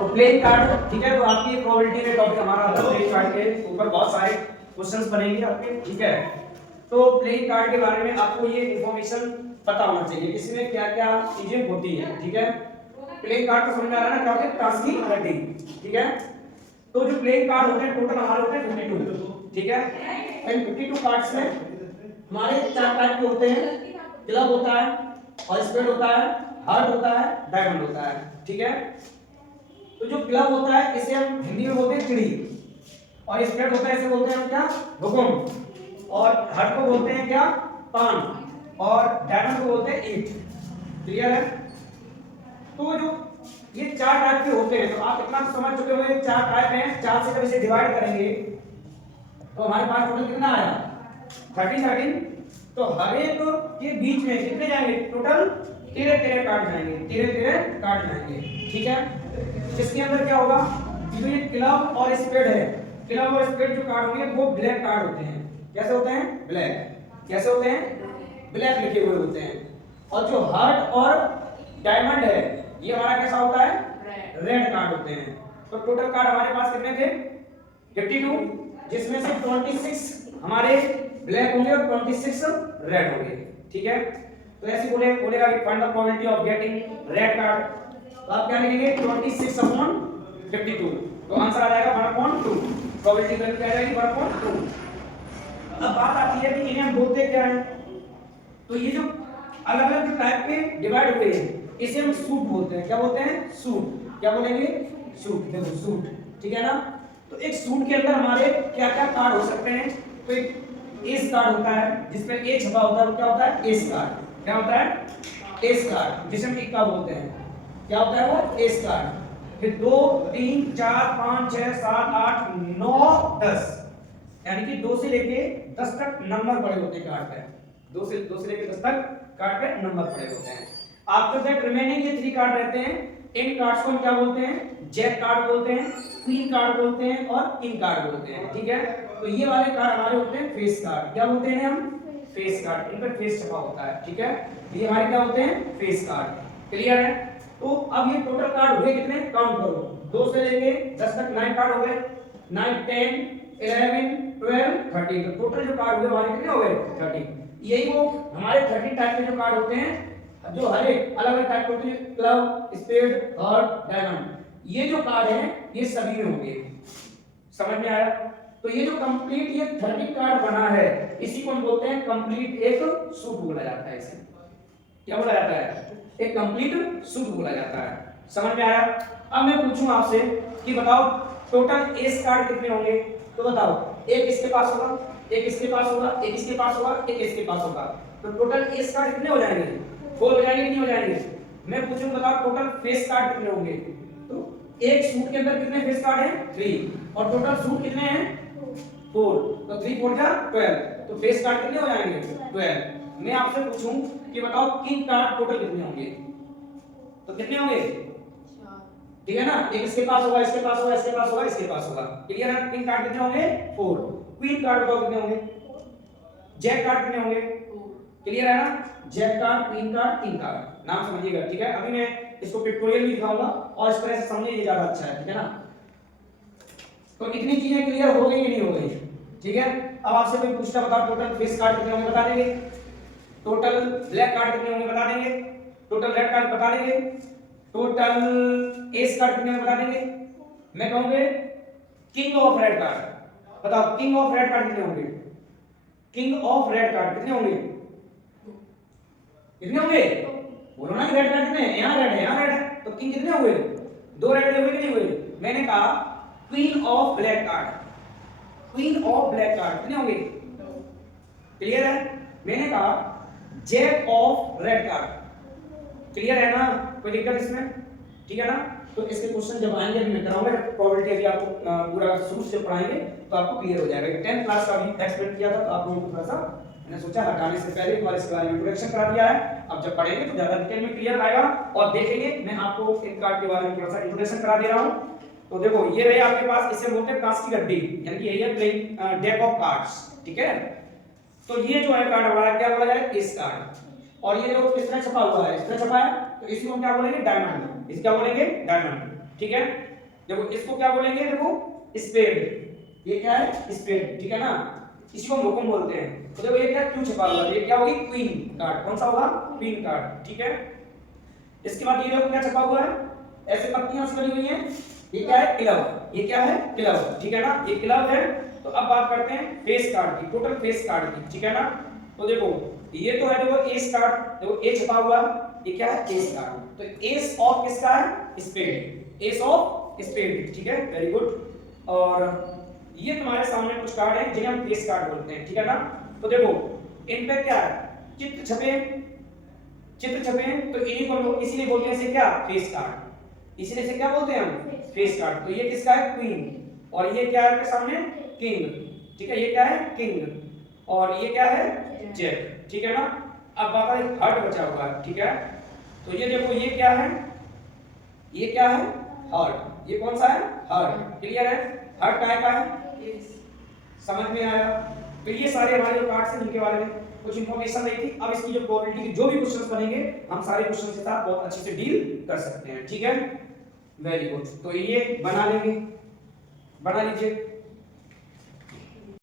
तो playing card, ठीक है, तो आपकी प्रोबेबिलिटी में टॉपिक हमारा प्लेइंग कार्ड के ऊपर बहुत सारे क्वेश्चंस बनेंगे आपके, ठीक है। तो प्लेइंग कार्ड के बारे में आपको ये इंफॉर्मेशन पता होना चाहिए, इसमें क्या क्या चीजें होती हैं, ठीक है। प्लेइंग कार्ड को समझ में आ रहा है ना, क्या होता है टास्क की गड्डी, ठीक है। तो जो प्लेइंग कार्ड होते हैं टोटल हमारे होते हैं 52, ठीक है। इन 52 कार्ड्स में हमारे 4 टाइप के होते हैं, क्लब होता है और स्पेड होता है, हार्ट होता है, डायमंड होता है, ठीक है। तो जो क्लब होता है इसे हम हिंदी में बोलते हैं चिड़ी, और स्पेड होता है इसे बोलते हैं हम क्या, हुकुम, और हार्ट को बोलते हैं क्या, पान, और डायमंड को बोलते हैं ईंट। क्लियर है। तो जो ये 4 टाइप के होते हैं, तो आप इतना तो समझ चुके होंगे 4 टाइप हैं। 4 से जब इसे डिवाइड करेंगे तो हमारे पास टोटल कितना आया, 13। तो हर एक के बीच में कितने जाएंगे, टोटल 13 कार्ड जाएंगे, 13 कार्ड जाएंगे, ठीक है। इसके अंदर क्या होगा, ये क्लब और स्पेड है, क्लब और स्पेड जो कार्ड होंगे वो ब्लैक कार्ड होते हैं। कैसे होते हैं, ब्लैक। कैसे होते हैं, ब्लैक लिखे हुए होते हैं। और जो हार्ट और डायमंड है ये हमारा कैसा होता है, रेड कार्ड होते हैं। तो टोटल कार्ड हमारे पास कितने थे, 52, जिसमें से 26 हमारे ब्लैक होंगे और 26 रेड होंगे, ठीक है। तो ऐसे बोलेगा कि find the probability of getting red card, तो आप क्या लिखेंगे 26/52, तो आंसर आ जाएगा 1/2, प्रोबेबिलिटी वैल्यू क्या आ जाएगी 1/2। अब बात आती है कि इन्हें हम बोलते क्या है, तो ये जो अलग अलग टाइप के डिवाइड हुए हैं इसे हम सूट बोलते हैं। क्या बोलते हैं, सूट। क्या बोलेंगे, सूट। देखो सूट, ठीक है ना। तो एक सूट के अंदर हमारे क्या क्या कार्ड हो सकते हैं, तो एक एस कार्ड होता है जिसमें ए छपा होता है, वो क्या होता है, एस कार्ड। क्या होता है, एस कार्ड, जिसे हम इक्का बोलते हैं। क्या होता है वो, एस कार्ड। फिर 2 3 4 5 6 7 8 9 10, यानी कि 2 से लेके 10 तक नंबर पड़े होते हैं कार्ड पे। 2 से लेके 10 तक कार्ड पे नंबर पड़े होते हैं। आफ्टर दैट रिमेनिंग ये 3 कार्ड रहते हैं। इन कार्ड्स को हम क्या बोलते हैं, जैक कार्ड बोलते हैं, क्वीन कार्ड बोलते हैं और किंग कार्ड बोलते हैं, ठीक है। तो ये वाले कार्ड हमारे होते हैं फेस कार्ड। क्या बोलते हैं हम, फेस कार्ड। इन पर फेस छपा होता है, ठीक है। ये हमारे क्या होते हैं, फेस कार्ड। क्लियर है। तो अब ये टोटल कार्ड हुए कितने, काउंट करो, 2 से लेके 10 तक 9 कार्ड हो गए, 9 10 11 12 13। तो टोटल जो कार्ड हुए हमारे कितने हो गए, 30। यही वो हमारे 30 टाइप के जो कार्ड होते हैं, जो हर एक अलग अलग टाइप के होते हैं, क्लब, स्पेड, हार्ट, डायमंड, ये जो कार्ड हैं ये सभी में होंगे। समझ में आया। तो ये जो कंप्लीट ये 30 कार्ड बना है इसी को हम बोलते हैं कंप्लीट एक सूट बोला जाता है। इसे क्या बोला जाता है, एक कंप्लीट सूट बोला जाता है। समझ में आया। अब मैं पूछूं आपसे कि बताओ टोटल एस कार्ड कितने होंगे, तो बताओ, एक इसके पास होगा, एक इसके पास होगा, एक इसके पास होगा, एक इसके पास होगा, तो टोटल एस कार्ड कितने हो जाएंगे, 4 हो जाएंगे, नहीं हो जाएंगे। मैं पूछूं बताओ टोटल फेस कार्ड कितने होंगे, तो एक सूट के अंदर कितने फेस कार्ड हैं, 3, और टोटल सूट कितने हैं, 4, तो 3 4 जा 12, तो फेस कार्ड कितने हो जाएंगे, 12। मैं आपसे पूछूं कि बताओ किंग कार्ड टोटल कितने होंगे, तो कितने होंगे, ठीक है ना। एक इसके पास होगा, इसके पास होगा, इसके पास होगा, इसके पास होगा। क्लियर है। किंग कार्ड कितने होंगे, 4। क्वीन कार्ड बताओ कितने होंगे, जैक कार्ड कितने होंगे, क्लियर है ना। Jack card, queen card, king card, नाम समझिएगा, ठीक है। अभी मैं इसको पिक्टोरियल भी दिखाऊंगा और इस तरह से समझिए, ये ज्यादा अच्छा है, ठीक है ना। तो इतनी चीजें क्लियर हो गई कि नहीं हो गई, ठीक है। अब आपसे कोई पूछता बताओ टोटल फेस कार्ड कितने होंगे, बता देंगे। टोटल ब्लैक कार्ड कितने होंगे, बता देंगे। टोटल रेड कार्ड बता देंगे। टोटल एस कार्ड कितने होंगे, बता देंगे। मैं कहूंगे किंग ऑफ रेड कार्ड, बताओ किंग ऑफ रेड कार्ड कितने होंगे, किंग ऑफ रेड कार्ड कितने होंगे, कितने होंगे, बोलो ना। रेड कार्ड कितने हैं, यहाँ रेड है, यहाँ रेड है, तो किंग कितने हुए, 2 रेड हुए कि नहीं हुए। मैंने कहा queen of black card, queen of black card कितने होंगे, क्लियर है। मैंने कहा jack of red card, clear है ना, कोई दिक्कत इसमें, ठीक है ना। तो इसके क्वेश्चन जब आएंगे अभी मैं कराऊंगा, प्रोबेबिलिटी अभी आपको पूरा शुरू से पढ़ाएंगे तो आपको क्लियर हो जाएगा। 10th क्लास का भी एक्सपेक्ट किया था तो आप लोगों को थोड़ा सा मैंने सोचा हटाने से पहले एक बार इसके बारे में इंट्रोडक्शन करा दिया है। अब जब पढ़ेंगे तो ज्यादा डिटेल में क्लियर आएगा और देखेंगे। मैं आपको एक कार्ड के बारे में थोड़ा सा इंट्रोडक्शन करा दे रहा हूं। तो देखो ये रहे आपके पास, इसे बोलते हैं कांच की गड्डी, यानी कि यही है प्लेइंग डेक ऑफ कार्ड्स, ठीक है। तो ये जो है कार्ड हमारा क्या बोला जाए, इस कार्ड, और ये जो किस तरह छपा हुआ है, इस तरह छपा है, तो इसको हम क्या बोलेंगे, डायमंड। इसे क्या बोलेंगे, डायमंड, ठीक है। देखो इसको क्या बोलेंगे, देखो स्पेड, ये क्या है स्पेड, ठीक है ना, इसी को हम हुक्म बोलते हैं। तो देखो ये क्या क्यों छपा हुआ है, ये क्या होगी क्वीन कार्ड, कौन सा होगा क्वीन कार्ड, ठीक है। इसके बाद ये देखो क्या छपा हुआ है, ऐसे पत्तियां सी बनी हुई हैं, ये क्या है क्लब, ये क्या है क्लब, ठीक है ना, ये क्लब है। तो अब बात करते हैं फेस कार्ड की, टोटल फेस कार्ड की, ठीक है ना। तो देखो ये तो है देखो एस कार्ड, देखो ए छपा हुआ, ये क्या है एस कार्ड, तो एस ऑफ किसका है स्पेड, एस ऑफ स्पेड, ठीक है वेरी गुड। और ये तुम्हारे सामने कुछ कार्ड हैं जिन्हें हम फेस कार्ड बोलते हैं, ठीक है ना। तो देखो इन पे क्या है चित्र छपे, चित्र छपे हैं, तो इन्हीं को हम इसीलिए बोलते हैं इसे क्या फेस कार्ड, इसीलिए इसे क्या बोलते हैं हम फेस कार्ड। तो ये किसका है क्वीन, और ये क्या है आपके सामने किंग, ठीक है, ये क्या है किंग, और ये क्या है जैक, ठीक है ना। अब बात है हार्ट बचा हुआ है, ठीक है। तो ये देखो ये क्या है, ये क्या है हार्ट, ये कौन सा है हार्ट, क्लियर है, हार्ट का है समझ में आया। तो ये सारे हमारे जो कार्ड्स हैं इनके बारे में कुछ इंफॉर्मेशन रही थी। अब इसकी जो प्रोबेबिलिटी के जो भी क्वेश्चंस बनेंगे हम सारे क्वेश्चंस के साथ बहुत अच्छे से डील कर सकते हैं, ठीक है वेरी गुड। तो ये बना लेंगे, बना लीजिए।